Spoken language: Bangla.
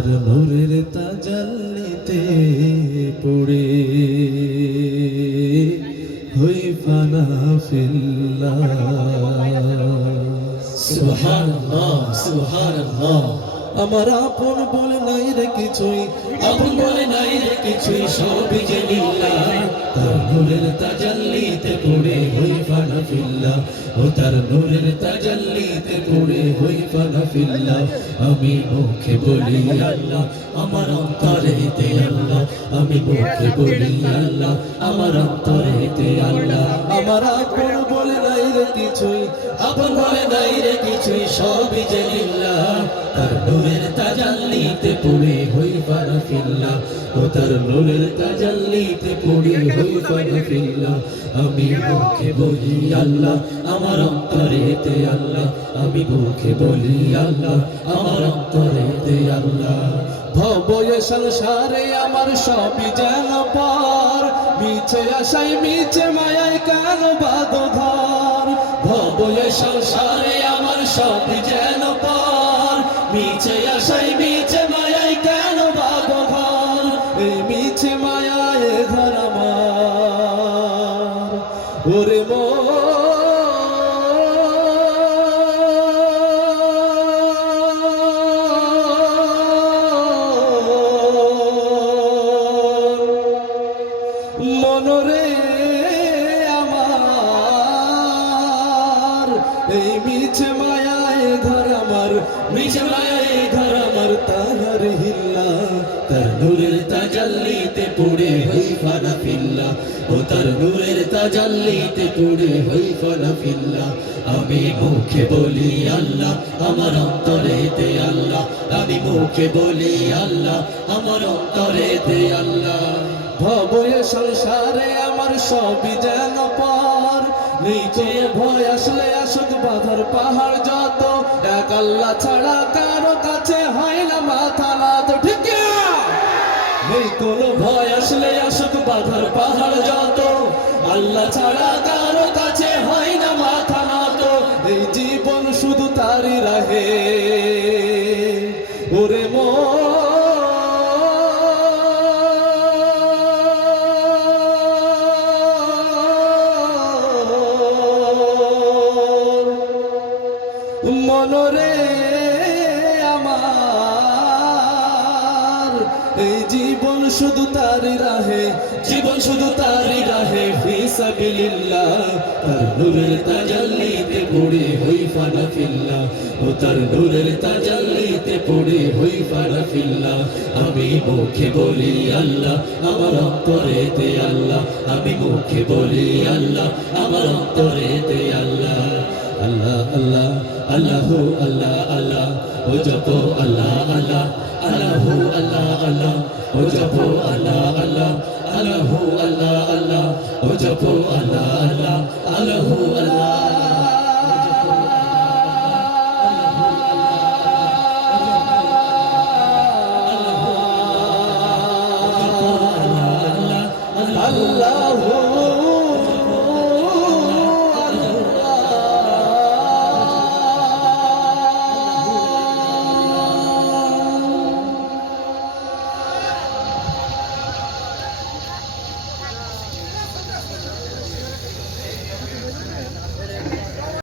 তার নূরের তাজাল্লিতে পড়ে। হই ফানা ফিল্লা। সুবহানাল্লাহ সুবহানাল্লাহ। আমার আপন বলে নাই রে কিছুই। আপন বলে নাই রে কিছুই সবই যে লিল্লাহ তার নূরের তাজাল্লিতে পড়ে হই ও তার নূরের তাজাল্লিতে পড়ে হই ফানা আমি মুখে বলি, আল্লাহ, আমার অন্তরেতে আল্লাহ। আমি মুখে বলি, আল্লাহ, আমার অন্তরেতে আল্লাহ। আমার আপন বলে নাই রে কিছুই, আপন বলে নাই রে কিছুই, সবই যে তার নূরের তাজাল্লিতে পড়ে হই ফারাফিল্লা ও তার নূরের তাজাল্লিতে পড়ে হই ফারাফিল্লা আমি মুখে বলি আল্লাহ, আমার অন্তরেতে আল্লাহ। আমি মুখে বলি আল্লাহ, আমার অন্তরেতে আল্লাহ। ভবয়ে সংসারে আমার সবই যেন পর। মিছে আশাই মিছে মায়াই কেন বাদ ধর ভবয়ে সংসারে আমার সবই যেন পার। মিছে আশাই মিছে ওরে মনরে আমার, এই মিছে মায়ায় ঘর আমার, মিছে মায়ায় ঘর আমার, তাহার হিল্লা, তার পড়ে হই ফানা ফিল্লা, ও তার নূরের তাজাল্লিতে পড়ে হই ফানা ফিল্লা। আমি মুখে বলি আল্লাহ, আমার অন্তরেতে আল্লাহ। আমি মুখে বলি আল্লাহ, আমার অন্তরেতে আল্লাহ। ভবয়ে সংসারে আমার সবই যেন পর। নিচে ভয় আসলে আসুক বাধার পাহাড় যত। এক আল্লাহ ছাড়া কারও কাছে হয় না মাথা না তো কোনো ভয় আসলে আসুক, বাধার পাহাড় যত। আল্লাহ ছাড়া কারও কাছে হয় না মাথা না তো এই জীবন শুধু তারই রাহে। ওরে মো। মনরে আমার এই জীবন শুধু তারই রাহে, জীবন শুধু তারই রাহে ফিসাবিলিল্লাহ তার নূরের তাজাল্লিতে পড়ে হই ফানা ও তার নূরের তাজাল্লিতে পড়ে হই আমি মুখে বলি আল্লাহ, আমার অন্তরেতে আল্লাহ। আমি মুখে বলি আল্লাহ, আমার অন্তরেতে আল্লাহ। আল্লাহ আল্লাহ আল্লাহ আল্লাহ আল্লাহ ও জপো আল্লাহ আল্লাহ আল্লাহ আল্লাহ আল্লাহ ও জপো আল্লাহ আল্লাহ আল্লাহ আল্লাহ আল্লাহ ও জপো আল্লাহ আল্লাহ আল্লাহ আল্লাহ Allah